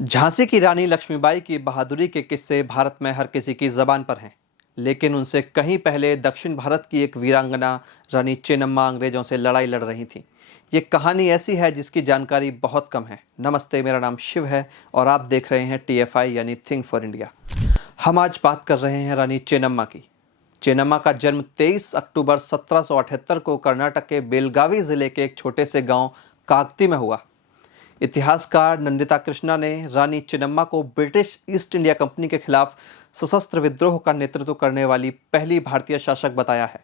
झांसी की रानी लक्ष्मीबाई की बहादुरी के किस्से भारत में हर किसी की जबान पर हैं, लेकिन उनसे कहीं पहले दक्षिण भारत की एक वीरांगना रानी चेन्नम्मा अंग्रेजों से लड़ाई लड़ रही थी। ये कहानी ऐसी है जिसकी जानकारी बहुत कम है। नमस्ते, मेरा नाम शिव है और आप देख रहे हैं टीएफआई यानी थिंक फॉर इंडिया। हम आज बात कर रहे हैं रानी चेन्नम्मा की। चेन्नम्मा का जन्म 23 अक्टूबर 1778 को कर्नाटक के बेलगावी जिले के एक छोटे से गांव कागती में हुआ। इतिहासकार नंदिता कृष्णा ने रानी चेन्नम्मा को ब्रिटिश ईस्ट इंडिया कंपनी के खिलाफ सशस्त्र विद्रोह का नेतृत्व करने वाली पहली भारतीय शासक बताया है।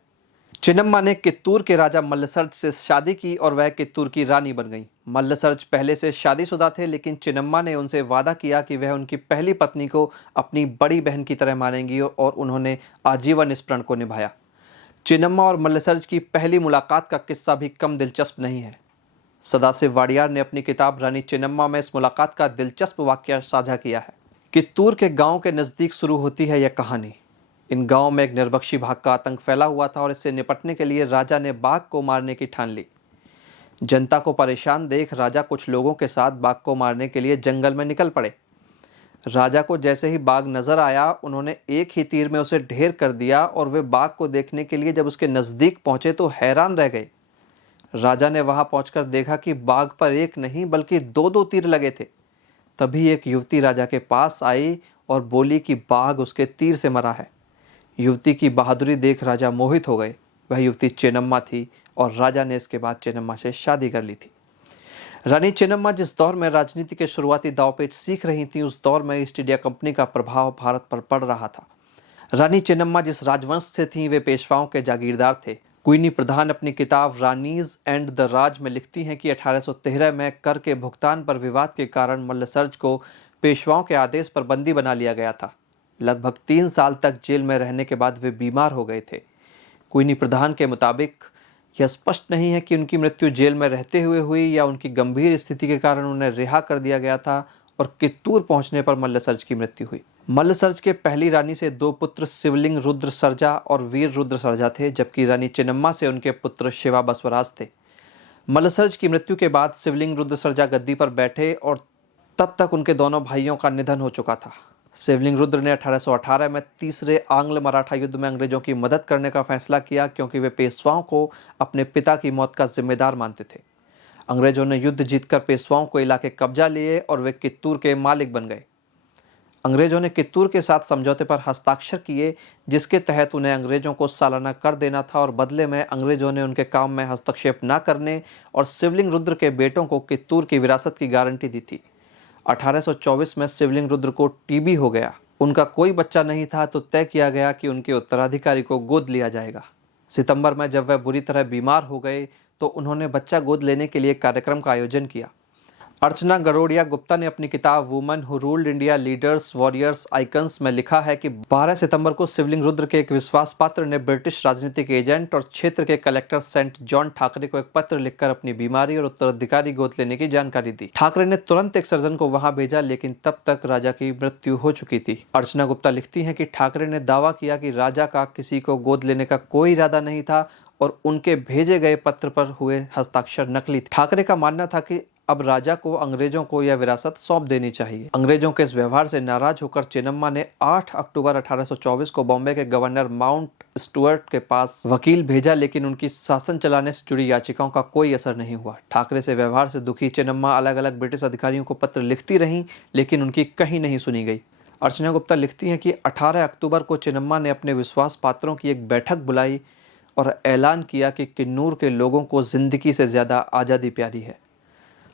चेन्नम्मा ने कित्तूर के राजा मल्लसर्ज से शादी की और वह कित्तूर की रानी बन गई। मल्लसर्ज पहले से शादीशुदा थे, लेकिन चेन्नम्मा ने उनसे वादा किया कि वह उनकी पहली पत्नी को अपनी बड़ी बहन की तरह मानेंगी और उन्होंने आजीवन इस प्रण को निभाया। चेन्नम्मा और मल्लसर्ज की पहली मुलाकात का किस्सा भी कम दिलचस्प नहीं है। सदाशिव वाडियार ने अपनी किताब रानी चेन्नम्मा में इस मुलाकात का दिलचस्प वाकया साझा किया है। कित्तूर के गांव के नजदीक शुरू होती है यह कहानी। इन गांव में एक निर्बख्शी भाग का आतंक फैला हुआ था और इससे निपटने के लिए राजा ने बाघ को मारने की ठान ली। जनता को परेशान देख राजा कुछ लोगों के साथ बाघ को मारने के लिए जंगल में निकल पड़े। राजा को जैसे ही बाघ नजर आया, उन्होंने एक ही तीर में उसे ढेर कर दिया और वे बाघ को देखने के लिए जब उसके नजदीक पहुंचे तो हैरान रह गए। राजा ने वहां पहुंचकर देखा कि बाघ पर एक नहीं बल्कि दो दो तीर लगे थे। तभी एक युवती राजा के पास आई और बोली कि बाघ उसके तीर से मरा है। युवती की बहादुरी देख राजा मोहित हो गए। वह युवती चेन्नम्मा थी और राजा ने इसके बाद चेन्नम्मा से शादी कर ली थी। रानी चेन्नम्मा जिस दौर में राजनीति के शुरुआती दांवपेच सीख रही थी, उस दौर में ईस्ट इंडिया कंपनी का प्रभाव भारत पर पड़ रहा था। रानी चेन्नम्मा जिस राजवंश से थीं, वे पेशवाओं के जागीरदार थे। क्वीनी प्रधान अपनी किताब रानीज एंड द राज में लिखती हैं कि 1813 में कर के भुगतान पर विवाद के कारण मल्लसर्ज को पेशवाओं के आदेश पर बंदी बना लिया गया था। लगभग 3 साल तक जेल में रहने के बाद वे बीमार हो गए थे। क्वीनी प्रधान के मुताबिक यह स्पष्ट नहीं है कि उनकी मृत्यु जेल में रहते हुए हुई या उनकी गंभीर स्थिति के कारण उन्हें रिहा कर दिया गया था और कित्तूर पहुंचने पर मल्लसर्ज की मृत्यु हुई। मल्लसर्ज के पहली रानी से 2 पुत्र शिवलिंग रुद्र सर्जा और वीर रुद्र सर्जा थे, जबकि रानी चेन्नम्मा से उनके पुत्र शिवा बसवराज थे। मल्लसर्ज की मृत्यु के बाद शिवलिंग रुद्र सर्जा गद्दी पर बैठे और तब तक उनके दोनों भाइयों का निधन हो चुका था। शिवलिंग रुद्र ने 1818 में तीसरे आंग्ल मराठा युद्ध में अंग्रेजों की मदद करने का फैसला किया, क्योंकि वे पेशवाओं को अपने पिता की मौत का जिम्मेदार मानते थे। अंग्रेजों ने युद्ध जीतकर पेशवाओं को इलाके कब्जा लिए और वे कित्तूर के मालिक बन गए। अंग्रेजों ने कित्तूर के साथ समझौते पर हस्ताक्षर किए, जिसके तहत उन्हें अंग्रेजों को सालाना कर देना था और बदले में अंग्रेजों ने उनके काम में हस्तक्षेप न करने और शिवलिंग रुद्र के बेटों को कित्तूर की विरासत की गारंटी दी थी। 1824 में शिवलिंग रुद्र को टीबी हो गया। उनका कोई बच्चा नहीं था, तो तय किया गया कि उनके उत्तराधिकारी को गोद लिया जाएगा। सितंबर में जब वह बुरी तरह बीमार हो गए तो उन्होंने बच्चा गोद लेने के लिए कार्यक्रम का आयोजन किया। अर्चना गरोडिया गुप्ता ने अपनी किताब woman who ruled India leaders warriors icons में लिखा है कि 12 सितंबर को शिवलिंग रुद्र के एक विश्वास पात्र ने ब्रिटिश राजनीतिक एजेंट और क्षेत्र के कलेक्टर सेंट जॉन ठाकरे को एक पत्र लिखकर अपनी बीमारी और उत्तराधिकारी गोद लेने की जानकारी दी। ठाकरे ने तुरंत एक सर्जन को वहां भेजा, लेकिन तब तक राजा की मृत्यु हो चुकी थी। अर्चना गुप्ता लिखती है कि ठाकरे ने दावा किया कि राजा का किसी को गोद लेने का कोई इरादा नहीं था और उनके भेजे गए पत्र पर हुए हस्ताक्षर नकली थे। ठाकरे का मानना था कि अब राजा को अंग्रेजों को यह विरासत सौंप देनी चाहिए। अंग्रेजों के इस व्यवहार से नाराज होकर चेन्नम्मा ने 8 अक्टूबर 1824 को बॉम्बे के गवर्नर माउंट स्टुअर्ट के पास वकील भेजा, लेकिन उनकी शासन चलाने से जुड़ी याचिकाओं का कोई असर नहीं हुआ। ठाकरे से व्यवहार से दुखी चेन्नम्मा अलग अलग ब्रिटिश अधिकारियों को पत्र लिखती रहीं, लेकिन उनकी कहीं नहीं सुनी गई। अर्चना गुप्ता लिखती हैं कि 18 अक्टूबर को चेन्नम्मा ने अपने विश्वास पात्रों की एक बैठक बुलाई और ऐलान किया कि किन्नूर के लोगों को जिंदगी से ज्यादा आज़ादी प्यारी है।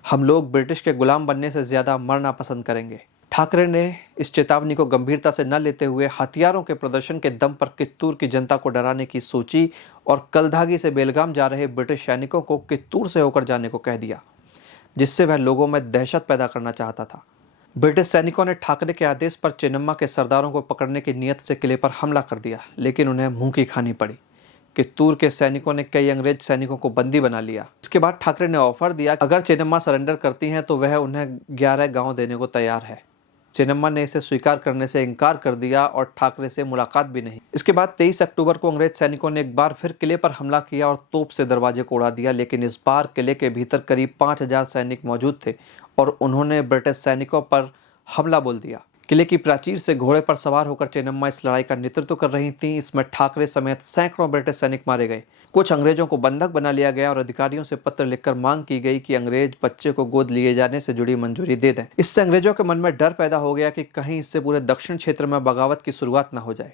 हम लोग ब्रिटिश के गुलाम बनने से ज्यादा मरना पसंद करेंगे। ठाकरे ने इस चेतावनी को गंभीरता से न लेते हुए हथियारों के प्रदर्शन के दम पर कित्तूर की जनता को डराने की सोची और कलधागी से बेलगाम जा रहे ब्रिटिश सैनिकों को कित्तूर से होकर जाने को कह दिया, जिससे वह लोगों में दहशत पैदा करना चाहता था। ब्रिटिश सैनिकों ने ठाकरे के आदेश पर चेन्नम्मा के सरदारों को पकड़ने की नीयत से किले पर हमला कर दिया, लेकिन उन्हें मुंह की खानी पड़ी। कित्तूर के सैनिकों ने कई अंग्रेज सैनिकों को बंदी बना लिया। इसके बाद ठाकरे ने ऑफर दिया कि अगर चेन्नम्मा सरेंडर करती हैं तो वह उन्हें 11 गांव देने को तैयार है। चेन्नम्मा ने इसे स्वीकार करने से इनकार कर दिया और ठाकरे से मुलाकात भी नहीं। इसके बाद 23 अक्टूबर को अंग्रेज सैनिकों ने एक बार फिर किले पर हमला किया और तोप से दरवाजे को उड़ा दिया, लेकिन इस बार किले के भीतर करीब 5000 सैनिक मौजूद थे और उन्होंने ब्रिटिश सैनिकों पर हमला बोल दिया। किले की प्राचीर से घोड़े पर सवार होकर चेन्नम्मा इस लड़ाई का नेतृत्व कर रही थीं। इसमें ठाकरे समेत सैकड़ों ब्रिटिश सैनिक मारे गए। कुछ अंग्रेजों को बंधक बना लिया गया और अधिकारियों से पत्र लिखकर मांग की गई कि अंग्रेज बच्चे को गोद लिए जाने से जुड़ी मंजूरी दे दें। इससे अंग्रेजों के मन में डर पैदा हो गया कि कहीं इससे पूरे दक्षिण क्षेत्र में बगावत की शुरुआत न हो जाए।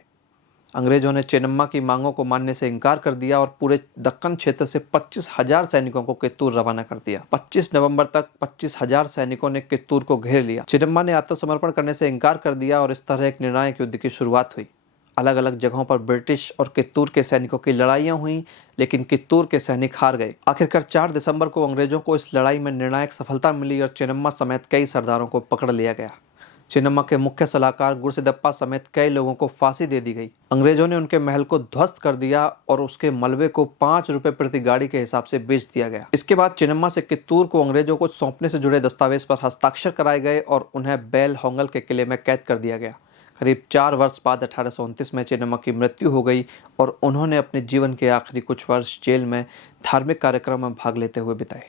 अंग्रेजों ने चेन्नम्मा की मांगों को मानने से इनकार कर दिया और पूरे दक्कन क्षेत्र से 25,000 सैनिकों को कित्तूर रवाना कर दिया। 25 नवंबर तक 25,000 सैनिकों ने कित्तूर को घेर लिया। चेन्नम्मा ने आत्मसमर्पण करने से इनकार कर दिया और इस तरह एक निर्णायक युद्ध की शुरुआत हुई। अलग अलग जगहों पर ब्रिटिश और कित्तूर के सैनिकों की लड़ाइयां हुई, लेकिन कित्तूर के सैनिक हार गए। आखिरकार 4 दिसंबर को अंग्रेजों को इस लड़ाई में निर्णायक सफलता मिली और चेन्नम्मा समेत कई सरदारों को पकड़ लिया गया। चेन्नम्मा के मुख्य सलाहकार गुरसिदप्पा समेत कई लोगों को फांसी दे दी गई। अंग्रेजों ने उनके महल को ध्वस्त कर दिया और उसके मलबे को 5 रुपए प्रति गाड़ी के हिसाब से बेच दिया गया। इसके बाद चेन्नम्मा से कित्तूर को अंग्रेजों को सौंपने से जुड़े दस्तावेज पर हस्ताक्षर कराए गए और उन्हें बेल होंगल के किले में कैद कर दिया गया। करीब 4 वर्ष बाद 1829 में चेन्नम्मा की मृत्यु हो गई और उन्होंने अपने जीवन के आखिरी कुछ वर्ष जेल में धार्मिक कार्यक्रम में भाग लेते हुए बिताए।